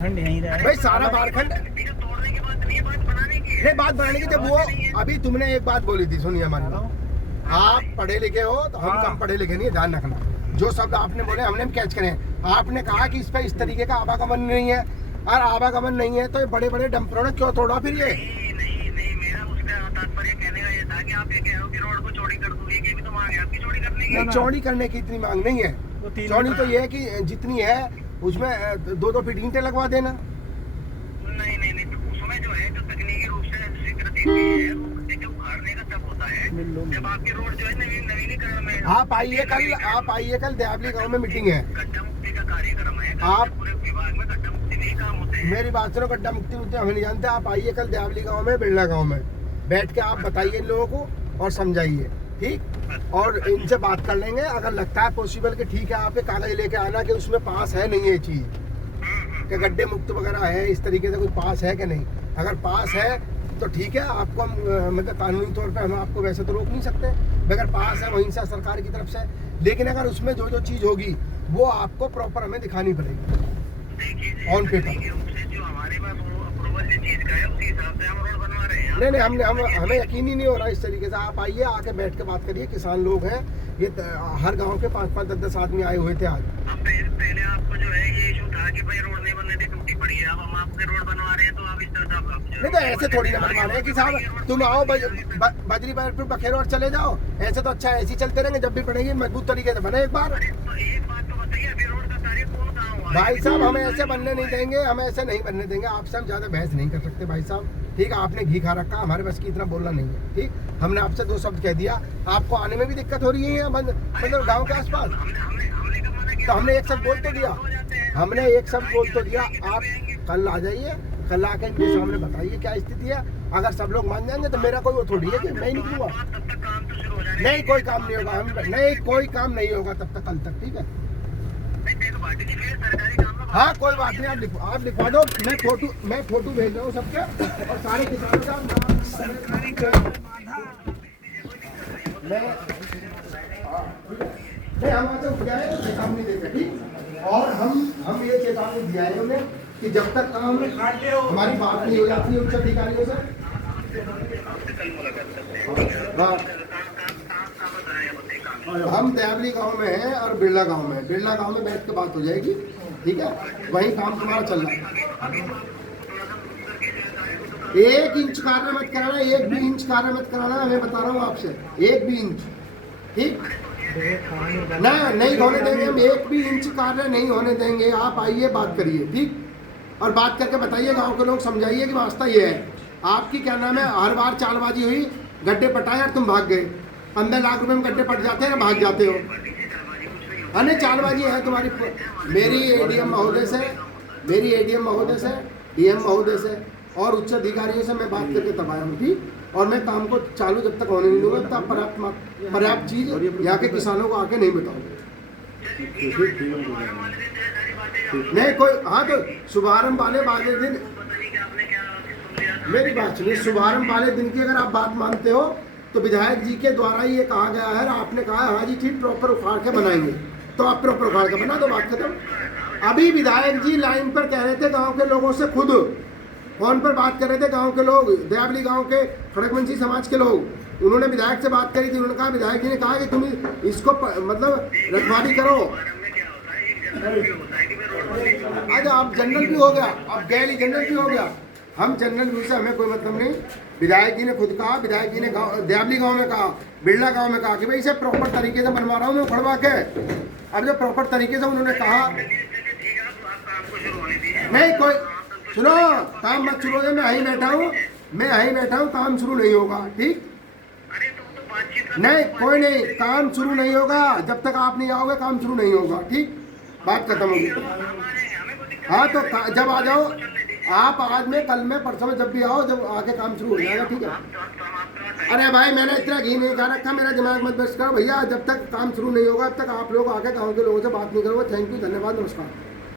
खंड यहीं रहा है भाई, सारा बारखंड तोड़ने की बात नहीं है, बात बनाने की है। बात बनाने की जब वो अभी तुमने एक बात बोली थी, सुनिए हमारी बात। आप पढ़े लिखे हो तो हम कम पढ़े लिखे नहीं, ध्यान रखना। जो शब्द आपने बोले हमने कैच करे। आपने कहा कि इस पे इस तरीके का आवागमन नहीं है, और आवागमन नहीं है तो ये बड़े बड़े डंपरों ने क्यों तोड़ा फिर ये? नहीं, मेरा उसका तात्पर्य कहने का ये था कि आप ये कह रहे हो कि रोड को चौड़ी कर दूंगी, ये भी तो मांग है आपकी चौड़ी करने की। नहीं, चौड़ी करने की इतनी मांग नहीं है। चौड़ी तो ये है कि जितनी है उसमें 2-2 फीट ईंटें लगवा देना। नहीं, तो उसमें जो है, जो तकनीकी रूप से स्वीकृति हुई है, वो जो उखाड़ने का तब होता है जब आपकी रोड जो है नवीनीकरण में। आप आइए कल देवली गांव में मीटिंग है। गड्ढा मुक्ति का कार्यक्रम है। आप पूरे विभाग में गड्ढा मुक्ति नहीं काम होते हैं। मेरी बात सुनो, गड्ढा मुक्ति हमें नहीं जानते। आप आइए कल देवली गांव में, बिरला गांव में बैठ के आप बताइए इन लोगों को और समझाइए, ठीक। और इनसे बात कर लेंगे, अगर लगता है पॉसिबल कि ठीक है, आप कागज लेके आना कि उसमें पास है नहीं ये चीज, कि गड्ढे मुक्त वगैरह है, इस तरीके से कोई पास है कि नहीं। अगर पास है तो ठीक है, आपको हम मतलब कानूनी तौर पे हम आपको वैसे तो रोक नहीं सकते, अगर पास है वहीं से सरकार की तरफ से। लेकिन अगर उसमें जो जो चीज़ होगी वो आपको प्रॉपर हमें दिखानी पड़ेगी ऑन पेपर। जो हमारे पास अप्रूवल जिस चीज का है उसी हिसाब से हम रोड बनवा रहे हैं। नहीं, हमें यकीन ही नहीं हो रहा इस तरीके से। आप आइए, आके बैठ के बात करिए। किसान लोग हैं ये, हर गांव के 5-5, 10-10 आदमी आए हुए थे आज। अब पहले आपको जो है ये इशू था कि भाई रोड नहीं बनने दी, टूटी पड़ी है। अब हम आपके रोड बनवा रहे हैं तो आप इस तरह से नहीं तो ऐसे थोड़ी ना बनवा रहे हैं कि साहब तुम आओ बजरी बैठ बखेर और चले जाओ। ऐसे तो अच्छा ऐसे ही चलते रहेंगे, जब भी बनेगी मजबूत तरीके से बने एक बार। तो एक बात तो बताइए, अभी रोड का कार्य कौन कहाँ हुआ? भाई साहब, हम ऐसे बनने नहीं देंगे, हम ऐसे नहीं बनने देंगे। आपसे हम ज्यादा बहस नहीं कर सकते भाई साहब, ठीक है। आपने घी खा रखा, हमारे बस की इतना बोलना नहीं है, ठीक। हमने आपसे 2 शब्द कह दिया, आपको आने में भी दिक्कत हो रही है मतलब गाँव के आसपास, तो हमने एक शब्द बोल तो दिया। हमने एक शब्द बोल तो दिया। आप कल आ जाइए, कल आके इनके सामने बताइए क्या स्थिति है। अगर सब लोग मान जाएंगे तो मेरा कोई वो थोड़ी है कि मैं ही निकलूंगा। तब तक काम तो शुरू हो जाएगा। नहीं, कोई काम नहीं होगा, नहीं कोई काम नहीं होगा तब तक, कल तक, ठीक है। हाँ, कोई बात नहीं, आप लिखवा दो। मैं फोटो भेज रहा हूँ सबके, और सारे किसानों का नहीं, हम ऐसे उठ जाए तो चेतावनी देंगे, ठीक। और हम ये चेतावनी दिया है उन्हें कि जब तक हमारी बात नहीं हो जाती है उच्च अधिकारियों से। हाँ, हम देवली गांव में हैं और बिरला गांव में, बिरला गांव में बैठ के बात हो जाएगी, ठीक है। वही काम तुम्हारा चल रहा है। 1 इंच कार्य मत कराना, 1 भी इंच कार्य मत कराना, मैं बता रहा हूँ आपसे, 1 भी इंच, ठीक ना। नहीं होने देंगे हम, 1 भी इंच कार्य नहीं होने देंगे। आप आइए, बात करिए, ठीक। और बात करके बताइए, गांव के लोग समझाइए कि वास्ता ये है। आपकी क्या नाम है, हर बार चालबाजी हुई, गड्ढे पटाए और तुम भाग गए। 15 लाख रुपए में गड्ढे पट जाते हैं ना, भाग जाते हो। अरे चालबाजी है तुम्हारी। मेरी एडीएम महोदय से, डीएम महोदय से और उच्च अधिकारियों से मैं बात करके तब आया हूँ, ठीक। और मैं काम को चालू जब तक होने नहीं दूंगा तब पर्याप्त चीज़ यहाँ के किसानों को आके नहीं बताऊंगा। नहीं कोई, हाँ तो शुभारंभ वाले दिन, मेरी बात सुनिए, शुभारंभ वाले दिन की अगर आप बात मानते हो तो विधायक जी के द्वारा ये कहा गया है, आपने कहा हाँ जी ठीक, प्रॉपर उखाड़ के बनाएंगे, तो आप प्रॉपर उखाड़ के बना दो, बात खत्म। अभी विधायक जी लाइन पर कह रहे थे, गांव के लोगों से खुद फोन पर बात कर रहे थे, गांव के लोग, देवली गांव के खड़गवंशी समाज के लोग। उन्होंने विधायक से बात करी थी, उन्होंने कहा, विधायक जी ने कहा कि तुम इसको मतलब रखवाली करो। आज आप जनरल भी हो गया, आप गैली जनरल भी हो गया। हम जनरल व्यू से हमें कोई मतलब नहीं। विधायक जी ने खुद कहा, विधायक जी ने देवली गांव में कहा, बिरला गांव में कहा कि भाई इसे प्रॉपर तरीके से बनवा रहा हूँ मैं उखड़वा के। अब जो प्रॉपर तरीके से उन्होंने कहा, नहीं कोई सुनो, काम मत शुरू हो, मैं यहीं बैठा हूँ, काम शुरू नहीं होगा, ठीक। नहीं कोई नहीं, काम शुरू नहीं होगा जब तक आप नहीं आओगे, काम शुरू नहीं होगा, ठीक। बात खत्म होगी। हाँ तो जब आ जाओ आप, आज में, कल में, परसों में, जब भी आओ, जब आके काम शुरू हो जाएगा, ठीक है। अरे भाई, मैंने इतना घी नहीं खा रखा, मेरा दिमाग मत बस करो भैया। जब तक काम शुरू नहीं होगा तब तक आप लोग आके गाँव के लोगों से बात नहीं करोगे। थैंक यू, धन्यवाद, नमस्कार।